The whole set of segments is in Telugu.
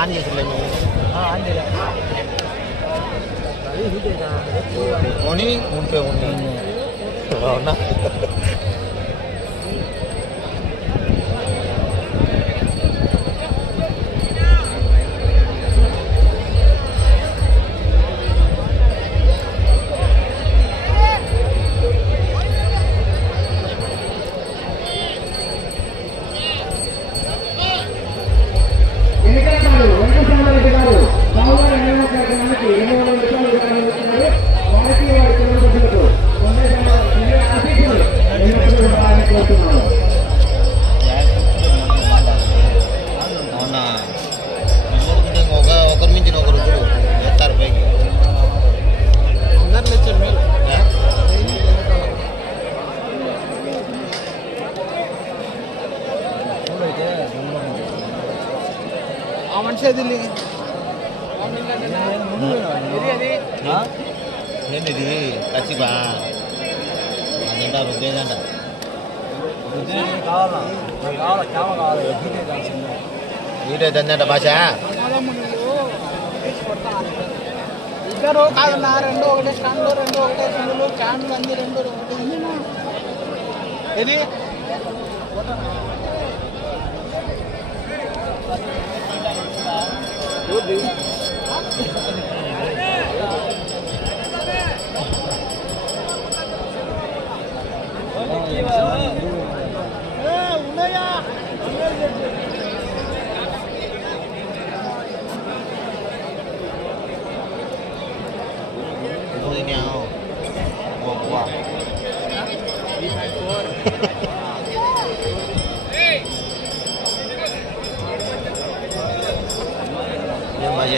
ఆన్ చేసిలేము పోనీ ఉంటే ఉంది అవునా వీటే దందంట భాష. ఇద్దరు కాదన్నా రెండు ఒకటే స్టాండ్లు రెండు ఒకటే సందులు క్యాన్లు అన్ని రెండు ఇది ఇప్పుడు తిన్నావు ఓ ఏం భాష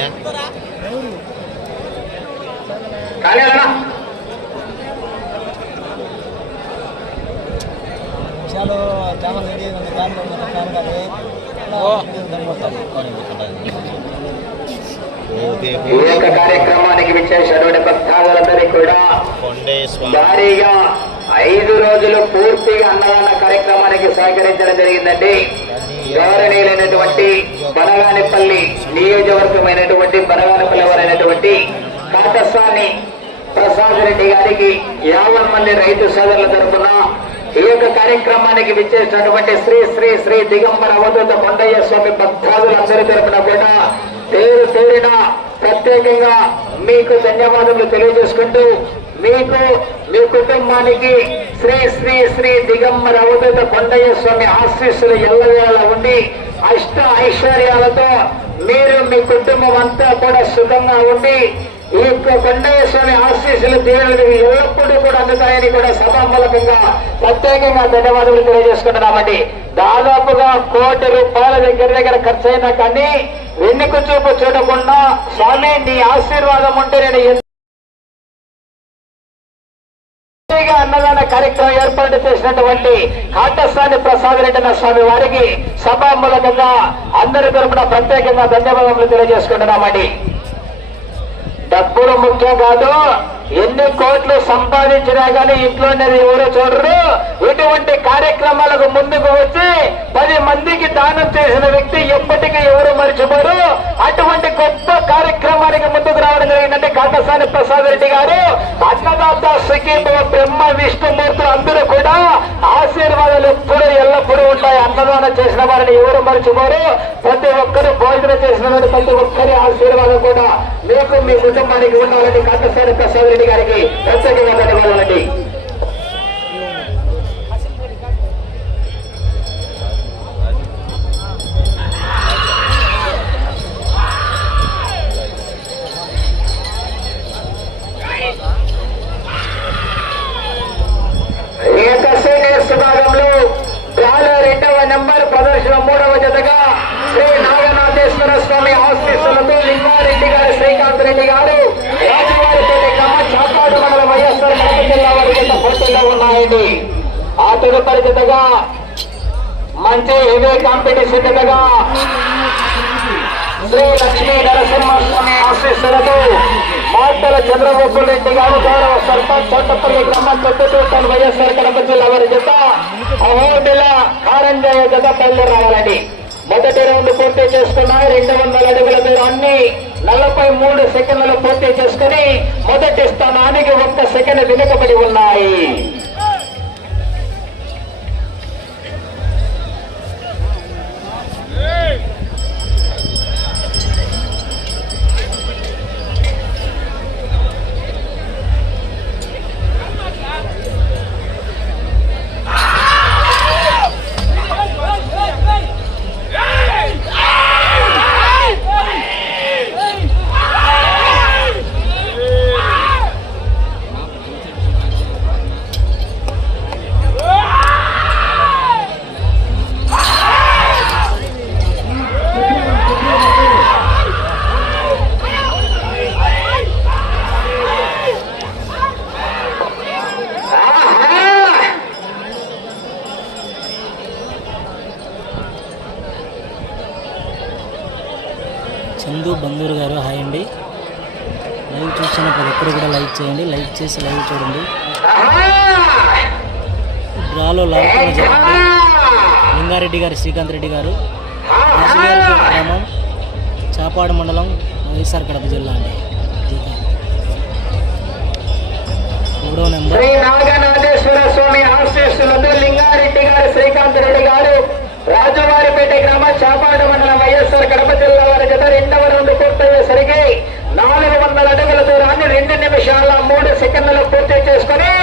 ఖాళీ అన్నా విషయాలు చాలా రెడీ ఉంది ఫ్యాన్లు ఉంది ఫ్యాన్ కానీ ఓకే ఈ యొక్క కార్యక్రమానికి విచ్చేసినటువంటి భక్తాదులందరికీ కూడా కొండే స్వామి భారీగా ఐదు రోజులు పూర్తిగా అన్నదాన కార్యక్రమానికి సహకరించడం జరిగిందండి. గౌరవనీయులైనటువంటి బనగానిపల్లి నియోజకవర్గమైనటువంటి బనగానిపల్లి వారైనటువంటి కాటస్వామి ప్రసాద్ రెడ్డి గారికి యాభై మంది రైతు సోదరుల తరఫున ఈ యొక్క కార్యక్రమానికి విచ్చేసినటువంటి శ్రీ శ్రీ శ్రీ దిగంబర అవధూత కొండయ్య స్వామి భక్తాదులందరి తరఫున కూడా పేరు పేరిన ప్రత్యేకంగా మీకు ధన్యవాదములు తెలియజేసుకుంటూ మీకు మీ కుటుంబానికి శ్రీ శ్రీ శ్రీ దిగంబర అవధత కొండయ్య స్వామి ఆశీస్సులు ఎల్లవేళ ఉండి అష్ట ఐశ్వర్యాలతో మీరు మీ కుటుంబం అంతా కూడా సుఖంగా ఉండి ఈ యొక్క కొండయ్య స్వామి ఆశీస్సులు దేవుడు ఎల్లప్పుడూ కూడా అందుతాయని కూడా సభామూలకంగా ప్రత్యేకంగా ధన్యవాదాలు తెలియజేసుకుంటున్నామండి. దాదాపుగా కోటి రూపాయల దగ్గర దగ్గర ఖర్చు అయినా కానీ వెన్నుకు చూపు చూడకుండా స్వామి నీ ఆశీర్వాదం ఉంటే నేను ఏర్పాటు చేసినటువంటి కాటస్థాని ప్రసాద్ రెడ్డి స్వామి వారికి సభామూలకంగా అందరి తరపున ప్రత్యేకంగా ధన్యవాదములు తెలియజేసుకుంటున్నామండి. డబ్బులు ముఖ్యం కాదు ఎన్ని కోట్లు సంపాదించినా గానీ ఇంట్లోనే ఎవరో చూడరు. ఇటువంటి కార్యక్రమాలకు ముందుకు వచ్చి పది మందికి దానం చేసిన వ్యక్తి ఎప్పటికీ ఎవరు మర్చిపోరు. అటువంటి గొప్ప కార్యక్రమానికి ముందుకు రావడం జరిగిందంటే కాకసాని ప్రసాద్ రెడ్డి గారు. అన్నదాత సుఖీభవ బ్రహ్మ విష్ణుమూర్తులు అందరూ కూడా ఆశీర్వాదాలు ఎప్పుడు ఎల్లప్పుడూ ఉంటాయి. అన్నదానం చేసిన వారిని ఎవరు మర్చిపోరు. ప్రతి ఒక్కరు భోజనం చేసిన వారు ప్రతి ఒక్కరి ఆశీర్వాదం కూడా మీకు మీ కుటుంబానికి ఉండాలని కాకసాని ప్రసాద్ రెడ్డి గారికి ప్రత్యేకంగా ధన్యవాదాలండి నెంబర్ మూడవ జతగా శ్రీ నాగనాథేశ్వర స్వామి ఆశీస్సులతో లింగారెడ్డి గారు శ్రీకాంత్ రెడ్డి గారు పోటీలో ఉన్నాయండి ఆ తదుపరి జతగా మంచి హెవీ కాంపిటీషన్ జతగా శ్రీ లక్ష్మీ నరసింహస్వామి ఆశీస్సులతో మాటల చంద్రబాబు రెడ్డి గారు గౌరవ సర్పంచ్ చోటపల్లి గ్రామ కొట్టుతూటాను వైఎస్ఆర్ కడప జిల్లా వారి జత అహోబిల కారంజాయ జత బయలుదేరి మొదటి రౌండ్ పూర్తి చేసుకున్నాయి. రెండు వందల అడుగుల అన్ని నలభై మూడు సెకండ్లు పూర్తి చేసుకుని మొదటి స్థానానికి ఒక్క సెకండ్ వెనుకబడి ఉన్నాయి. చూడండి! డ్రాలో లాగుతున్న లింగారెడ్డి గారు శ్రీకాంత్ రెడ్డి గారు గ్రామం చాపాడు మండలం వైఎస్ఆర్ కడప జిల్లా అండి. మూడో నెంబర్. స్వామి ఆశీస్సులతో లింగారెడ్డి గారు శ్రీకాంత్ రెడ్డి గారు రాజువారిపేట గ్రామ చాపాడు మండలం వైఎస్ఆర్ కడప జిల్లా వారి జత రెండవ రౌండ్ పూర్తయ్యేసరికి నాలుగు వందల అడుగుల దూరాన్ని రెండు నిమిషాల మూడు సెకండ్లు పూర్తి చేసుకుని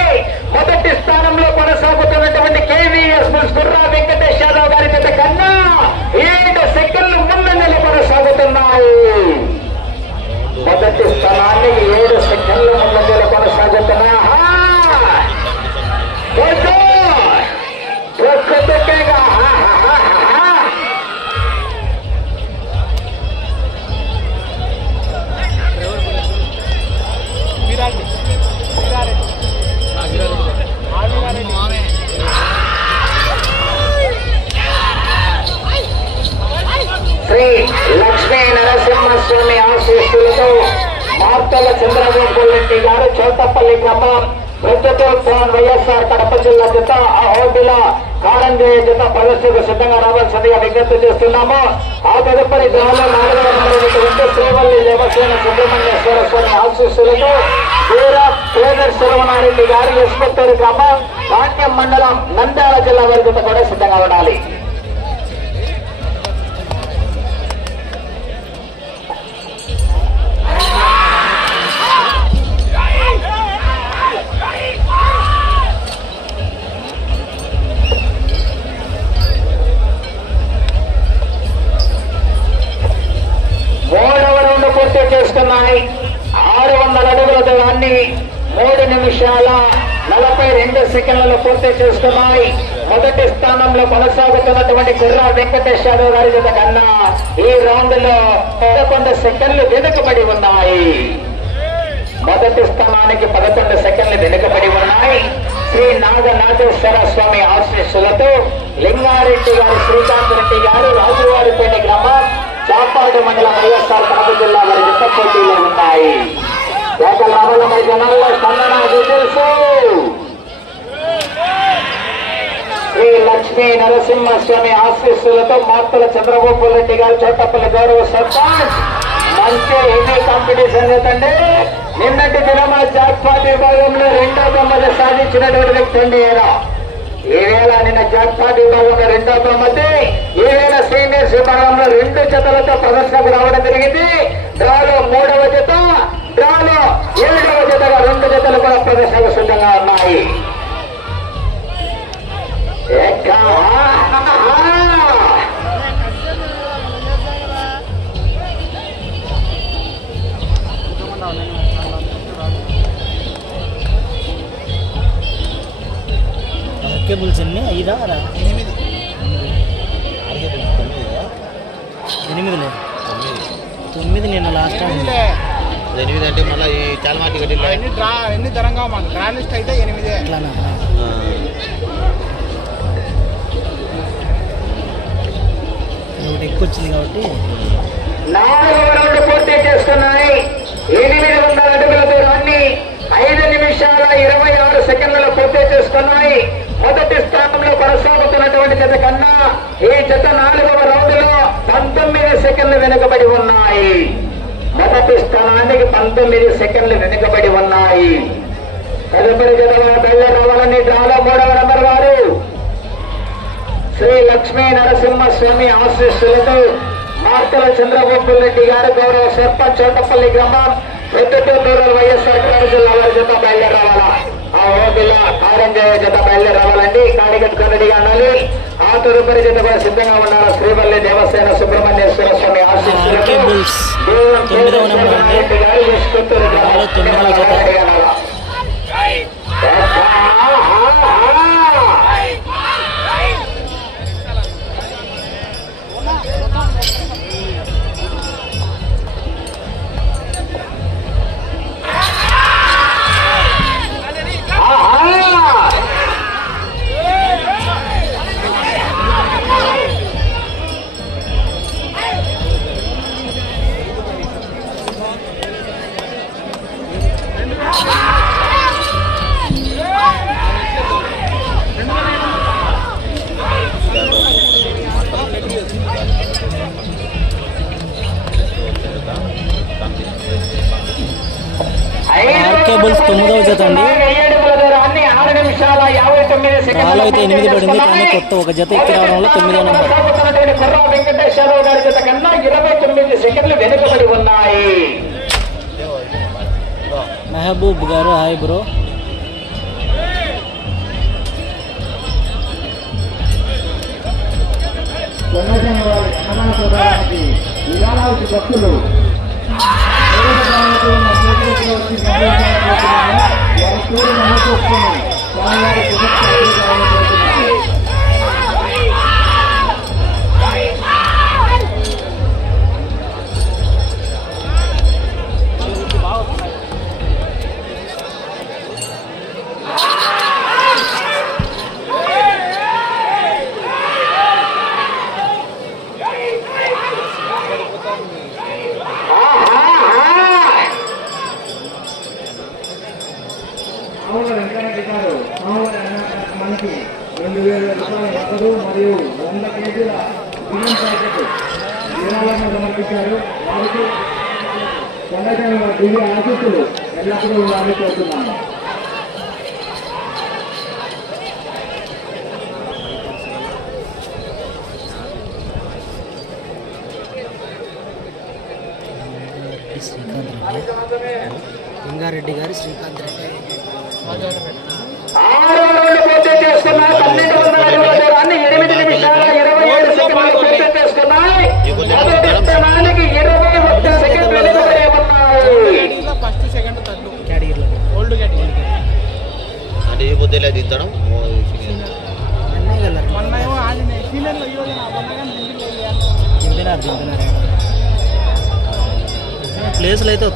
మొదటి స్థానంలో కొనసాగుతున్నటువంటి కేవీఎస్ గుర్రా వెంకటేష్ యాదవ్ గారి జత కన్నా ఏడు సెకండ్లు ముందంజలు కొనసాగుతున్నాయి. మొదటి స్థానాన్ని ఏడు సెకండ్లు ముందంజలు కొనసాగుతున్నా లక్ష్మీ నరసింహస్వామి ఆశీస్సులతో మార్తల చంద్రబాబు రెడ్డి గారు చౌటపల్లి గ్రామం ప్రస్తుతం వైఎస్ఆర్ కడప జిల్లా జత అహోబిల కారంజయ జత ప్రదర్శనకు సిద్ధంగా రావాల్సిందిగా విజ్ఞప్తి చేస్తున్నాము. ఆ తదుపరి గ్రామంలో నాలుగవ శ్రీవల్లి దేవసేన సుబ్రహ్మణ్యేశ్వర స్వామి ఆశీస్సులతో పేదర్ శివనారెడ్డి గారు యశ్వత్తూరు గ్రామం కాట్యం మండలం నంద్యాల జిల్లా వారి కూడా సిద్ధంగా ఉండాలి. పూర్తి చేస్తున్నాయి ఆరు వందల అడుగుల దూరాన్ని మూడు నిమిషాల నలభై రెండు సెకండ్లలో పూర్తి చేసుకున్నాయి. మొదటి స్థానంలో కొనసాగుతున్నటువంటి కుర్రా వెంకటేష్ యాదవ్ గారి జత కన్నా ఈ రౌండ్లో పదకొండు సెకండ్లు వెనుకబడి ఉన్నాయి. మొదటి స్థానానికి పదకొండు సెకండ్లు వెనుకబడి ఉన్నాయి. శ్రీ నాగనాథేశ్వర స్వామి ఆశీస్సులతో లింగారెడ్డి గారు శ్రీకాంత్ రెడ్డి గారు రాజువారిపేట గ్రామం చాపాడు మండలం వైఎస్ఆర్ కడప జిల్లా వారి యుద్ధ పోటీలో ఉన్నాయి కేకల రావాలమ్మ జనాల్లో స్పందన తెలుసు. శ్రీ లక్ష్మీ నరసింహస్వామి ఆశీస్సులతో మార్తల చంద్రబాబు రెడ్డి గారు చోటపల్లి గౌరవ సర్పంచ్. మంచి ఎన్ని కాంపిటీషన్ ఏంటంటే నిన్నటి దినమ జాక్పాట్ విభాగంలో రెండో బొమ్మది సాధించినటువంటి వ్యక్తి అండి ఈయన. ఈవేళ నిన్న జాక్పాట్ విభాగంలో రెండో బొమ్మది ఈవేళ సీనియర్స్ విభాగంలో రెండు జతలతో ప్రదర్శనకు రావడం జరిగింది. డ్రాలో మూడవ జత డ్రాలో ఏడవ జతగా రెండు జతలు కూడా ప్రదర్శనకు సిద్ధంగా ఉన్నాయి. కేబుల్స్ ఎన్ని? ఐదా? ఆరా? ఎనిమిది. ఎనిమిదిలే. తొమ్మిది. నేను లాస్ట్ టైం ఎనిమిది అంటే మళ్ళీ ఈ చాలమాటి గడ్డి ఎన్ని డ్రా ఎన్ని ధరంగా మాకు. డ్రా లిస్ట్ అయితే ఎనిమిదే. అట్లానా? ఒకటి ఎక్కువ వచ్చింది కాబట్టి. నాలుగవ రౌండ్ పూర్తి చేసుకున్నాయి. ఎనిమిది వందల అడుగుల దూరాన్ని ఐదు నిమిషాల ఇరవై ఆరు సెకండ్లలో పూర్తి చేసుకున్నాయి. మొదటి స్థానంలో కొనసాగుతున్నటువంటి జత కన్నా ఈ జత నాలుగవ రౌండ్లో పంతొమ్మిది సెకండ్లు వెనుకబడి ఉన్నాయి. మొదటి స్థానానికి పంతొమ్మిది సెకండ్లు వెనుకబడి ఉన్నాయి. తదుపరి జత బెల్ల డ్రాలో మూడవ నంబర్ వారు శ్రీ లక్ష్మీ నరసింహస్వామి ఆశీస్సులతో మార్తల చంద్రబాబు రెడ్డి గారు గౌరవ సర్పంచ్ చోటపల్లి గ్రామం పెద్దటూరు వైఎస్ఆర్ జిల్లా వారి జత బయలుదేరాలా ఆ ఓపిల్ల కారంజయ జత బయలుదేరావాలండి కాడిగట్టు రెడ్డి అనాలి ఆ తదుపరి జత కూడా సిద్ధంగా ఉన్నారు శ్రీవల్లి దేవసేన సుబ్రహ్మణ్యేశ్వర స్వామి ఆశీస్సులతో ఆర్కే తొమ్మిదవ జత అండి. రాళ్ళు అయితే ఎనిమిది పడింది కానీ కొత్త ఒక జత ఎక్కి రావడం వల్ల తొమ్మిదవ నెంబర్. మెహబూబ్ గారు హాయ్ బ్రో. భక్తులు বাংলার প্রধান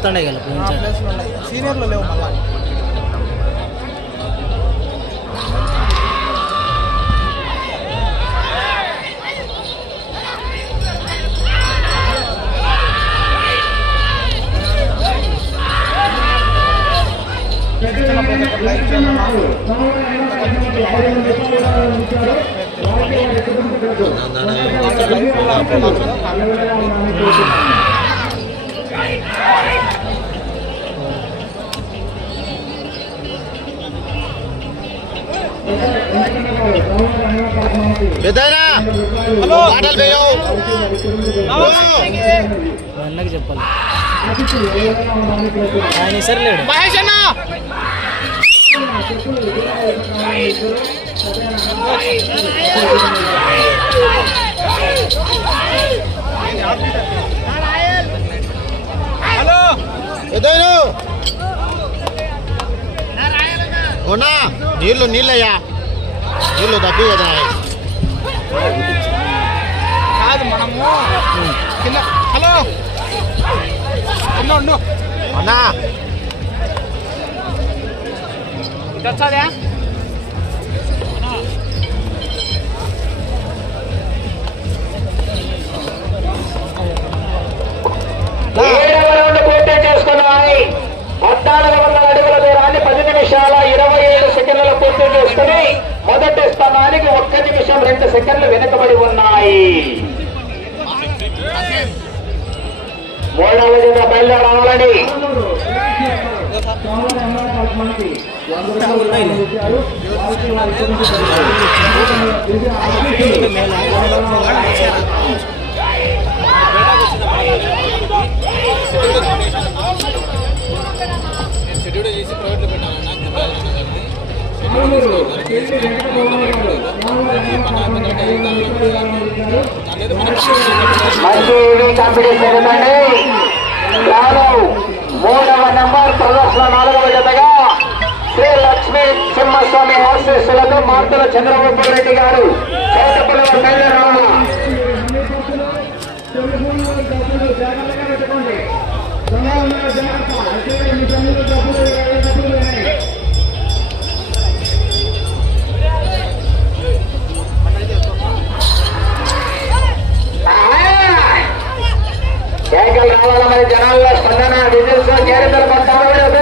వస్తుండే కదా సీనియర్లో లేవు మళ్ళా పెద్దనా మాటలు అన్నకి చెప్పాలి. ఆయన సరే లేడు. మహేష్ అన్న! హలో పెద్దను ఉన్నా నీళ్ళు నీళ్ళయ్యా. నీళ్ళు తప్పి కదా కాదు మనము కింద హలో. ఉండు ఉండు. అన్నా. ఏడవ రౌండ్ పూర్తి చేసుకున్నాయి వందల పది నిమిషాల ఇరవై ఏడు సెకండ్లు పూర్తి చేసుకుని మొదటి స్థానానికి ఒక్క నిమిషం రెండు సెకండ్లు వెనుకబడి ఉన్నాయి. మూడవ జత బయలుదేరి రావాలండి మంచి ఈవీ కాంపిటీషన్ ఉందండి రాను మూడవ నంబర్ ప్రదర్శన నాలుగవ జతగా శ్రీ లక్ష్మీ సింహస్వామి ఆశీస్సులతో మార్తల చంద్రబాబు రెడ్డి గారు చేతపల్లి బయలుదేరాల జాగ్రత్తగా పెట్టుకోండి. కేకలు రావాల మరి జనాల్లో స్పందన విజిల్స్ చేరిదల పట్టాలు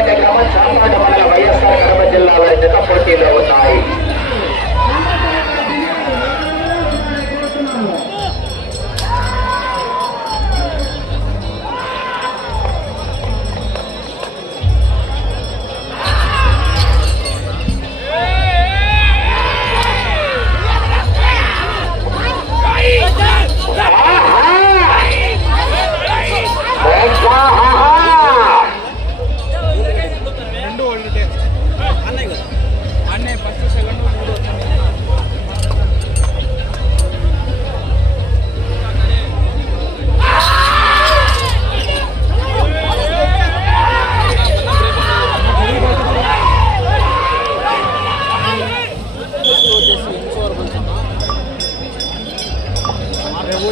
రాజువారిపేట గ్రామం చాపాట మండల వైఎస్ఆర్ కడప జిల్లా వారి జత పోటీలో ఉన్నాయి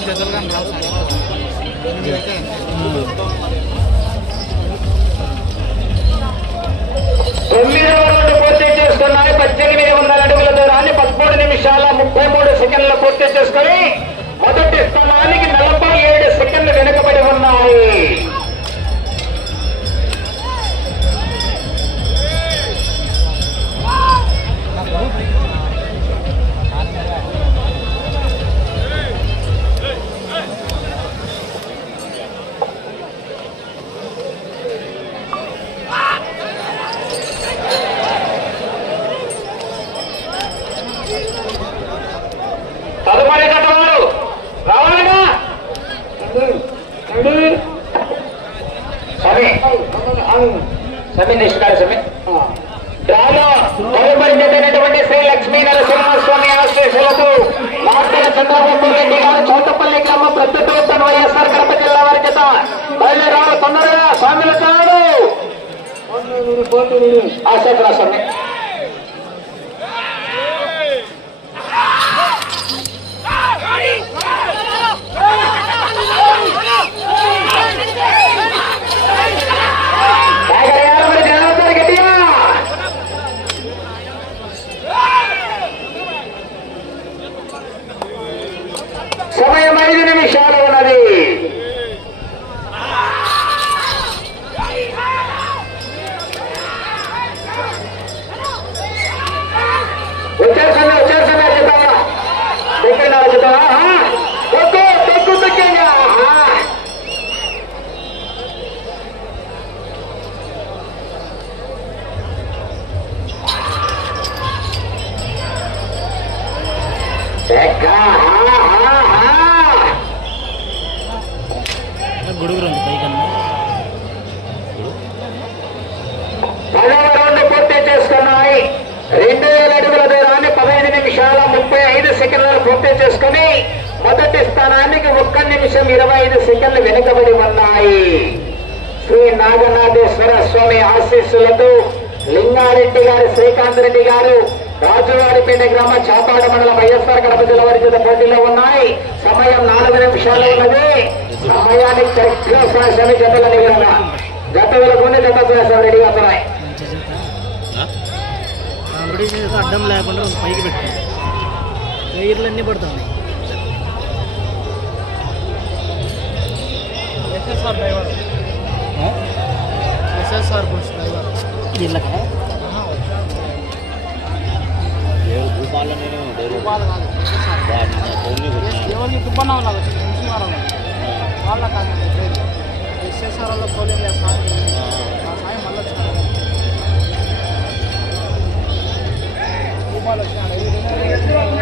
రేపు జతలుగా రావు సార్ ఎనిమిది అయితే పూర్తి చేసుకున్నాయి పద్దెనిమిది వందల అడుగుల దూరాన్ని పదమూడు నిమిషాల ముప్పై మూడు సెకండ్లు పూర్తి చేసుకుని మొదటి స్థానానికి నలభై ఏడు సెకండ్లు వెనుకబడి ఉన్నాయి. తదుపరి వారు నిష్కార శ్రీ లక్ష్మీ నరసింహస్వామి ఆశ్రేషులకు మార్తల చంద్రబాబు రెడ్డి గారు చౌటపల్లి గ్రామం ప్రత్యుత్తరం వైఎస్ఆర్ కడప జిల్లా వారి చేత బయలుదేరాలి తొందరగా స్వామిల నాగనాథేశ్వర స్వామి ఆశీస్సులతో లింగారెడ్డి గారు శ్రీకాంత్ రెడ్డి గారు రాజువారిపేట గ్రామ చాపాడ మండలం వైఎస్ఆర్ కడప జిల్లా వారి చేత పోటీలో ఉన్నాయి. సమయం నాలుగు నిమిషాలు ఉన్నది. సమయానికి కరెక్ట్గా స్వామి జతల నిగరగా జత వెళ్ళకుండా జత వస్తున్నాయి. కాంపిటీషన్ అయితే అడ్డం లేకుండా పైకి వైర్లు అన్నీ పడుతున్నాయి. డ్రైవర్. నా ఫోన్లో కొట్టినా. ఎవరికి దుబ్బన్న ఉన్నారు ముస్లిం వాళ్ళ కాదు ఎస్ఎస్ఆర్ వాళ్ళ లేదు సాయం. ఆ సాయం మళ్ళీ వచ్చినాడు. రూపాయలు వచ్చినాడు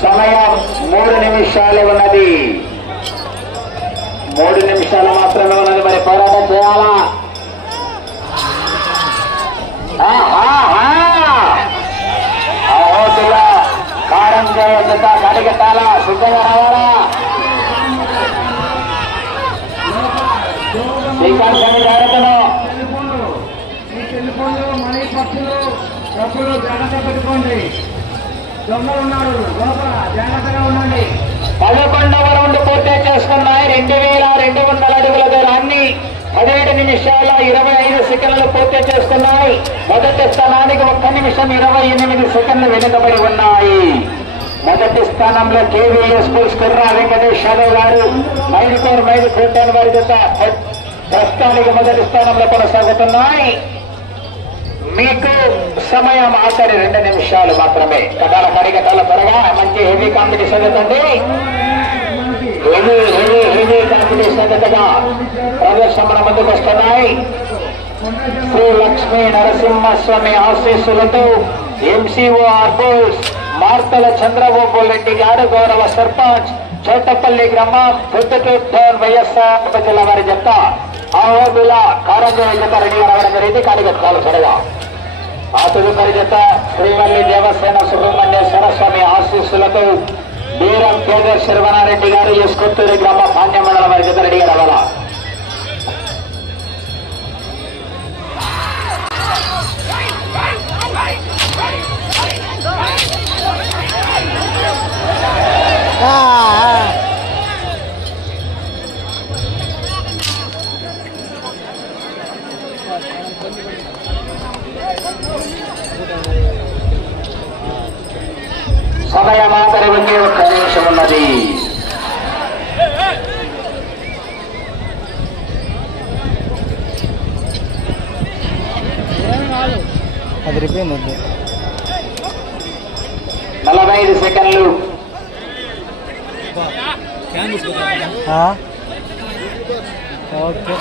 సమయం మూడు నిమిషాలు ఉన్నది మూడు నిమిషాలు మాత్రమే ఉన్నది మరి పోరాటం చేయాలా అహోతుల కారం చేయొద్దుతా కడిగట్టాలా రావాలా? శ్రీకాంత్ స్వామి జాగ్రత్తలు. మనీ పక్షులు డబ్బులు జాగ్రత్త పెట్టుకోండి దొంగలు ఉన్నారు లోపల జాగ్రత్తగా ఉండండి పదకొండవ రౌండ్ పూర్తి చేసుకున్నాయి. రెండు వేల రెండు వందల అడుగుల దూరాన్ని పదిహేడు నిమిషాల ఇరవై ఐదు సెకండ్లు పూర్తి చేసుకున్నాయి. మొదటి స్థానానికి ఒక్క నిమిషం ఇరవై ఎనిమిది సెకండ్లు వెనుకబడి ఉన్నాయి. మొదటి స్థానంలో కేవీఎస్ స్కూల్స్ కుర్రా వెంకటేష్ యాదవ్ గారు పేరు మైలు కోటాన్ వారి జత ప్రస్తుతానికి మొదటి స్థానంలో కొనసాగుతున్నాయి. మీకు సమయం ఆఖరి రెండు నిమిషాలు మాత్రమే. కథల కడిగటాల త్వరగా మంచి హెవీ కాంపిటీషన్ అవుతుంది హెవీ హెవీ హెవీ కాంపిటీషన్ జతగా ప్రదర్శన ముందుకు వస్తున్నాయి. శ్రీ లక్ష్మీ నరసింహస్వామి ఆశీస్సులతో ఎంసీఓ ఆర్బోస్ మార్తల చంద్రబాబు రెడ్డి గారు గౌరవ సర్పంచ్ చోటపల్లి గ్రామం పొద్దుటూర్ వైఎస్ఆర్ జిల్లా వారి జంట ఆహోబిల కారంజయ జత రెడీ రావడం జరిగింది. కాలిగట్టాలు త్వరగా ఆ తదుపరి జత శ్రీవల్లి దేవసేన సుబ్రహ్మణ్యేశ్వర స్వామి ఆశీస్సులతో బీరం కేదర్ శర్వనారెడ్డి గారు ఎస్కొత్తూరి గ్రామ పాండ్య మండలం వారి జత రెడీగా రావాలా సమయం ఆఖరి ఒకే ఒక్క నిమిషం ఉన్నది అది రిపేర్ వద్దు నలభై ఐదు సెకండ్లు ఓకే.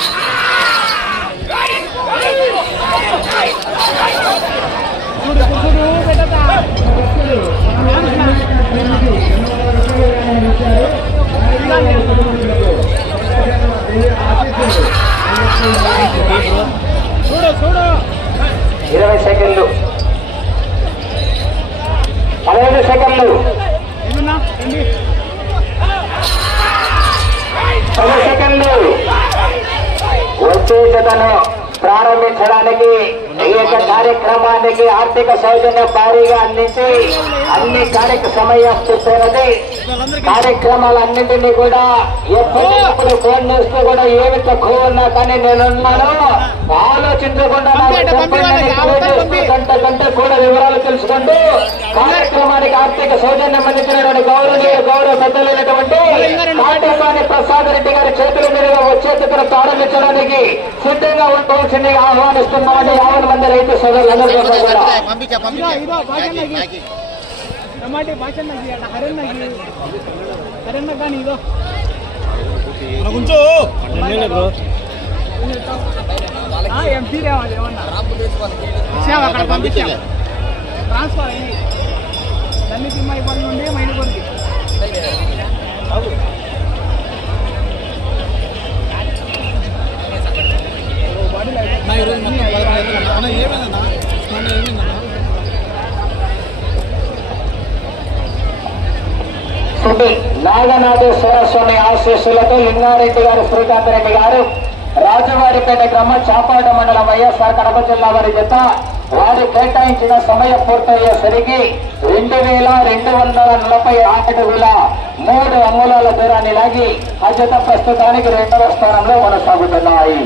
చూడు చూడు ఇరవై సెకండ్లు. పదహైదు సెకండ్లు పది సెకండ్లు వచ్చే జతను ప్రారంభించడానికి ఈ యొక్క కార్యక్రమానికి ఆర్థిక సౌజన్యం భారీగా అందించి అన్ని కార్యక్రమ సమయం చెప్పినది కార్యక్రమాలన్నింటినీ కూడా ఎప్పటికప్పుడు ఫోన్ చేస్తూ కూడా ఏమి తక్కువ ఉన్నా కానీ నేనున్నాను. ఆలోచించకుండా గంట గంట కూడా వివరాలు తెలుసుకుంటూ కార్యక్రమానికి ఆర్థిక సౌజన్యం అందించినటువంటి గౌరవనీయ గౌరవ పెద్దలైనటువంటి కాటేపాని ప్రసాద్ రెడ్డి గారి చేతుల మీదుగా వచ్చే చిత్రం ప్రారంభించడానికి సిద్ధంగా ఉండవలసింది ఆహ్వానిస్తున్నామని మంది రైతు సోదరులందరూ. టమాటీ భాషన్నకి అట్లా హరన్నకి హరన్న కానీ ఇదో. బ్రో. ఎంపీ రేవాలి ఏమన్నా. ట్రాన్స్ఫర్ అయింది. నాగనాథేశ్వర స్వామి ఆశీస్సులతో లింగారెడ్డి గారు శ్రీకాంతరెడ్డి గారు రాజవారిపేట గ్రామం చాపాడ మండలం వైఎస్ఆర్ కడప జిల్లా వారి జత వారు కేటాయించిన సమయం పూర్తయ్యేసరికి రెండు వేల రెండు వందల నలభై అడుగుల మూడు అంగుళాల దూరాన్ని లాగి ఆ జత ప్రస్తుతానికి రెండవ స్థానంలో కొనసాగుతున్నాయి.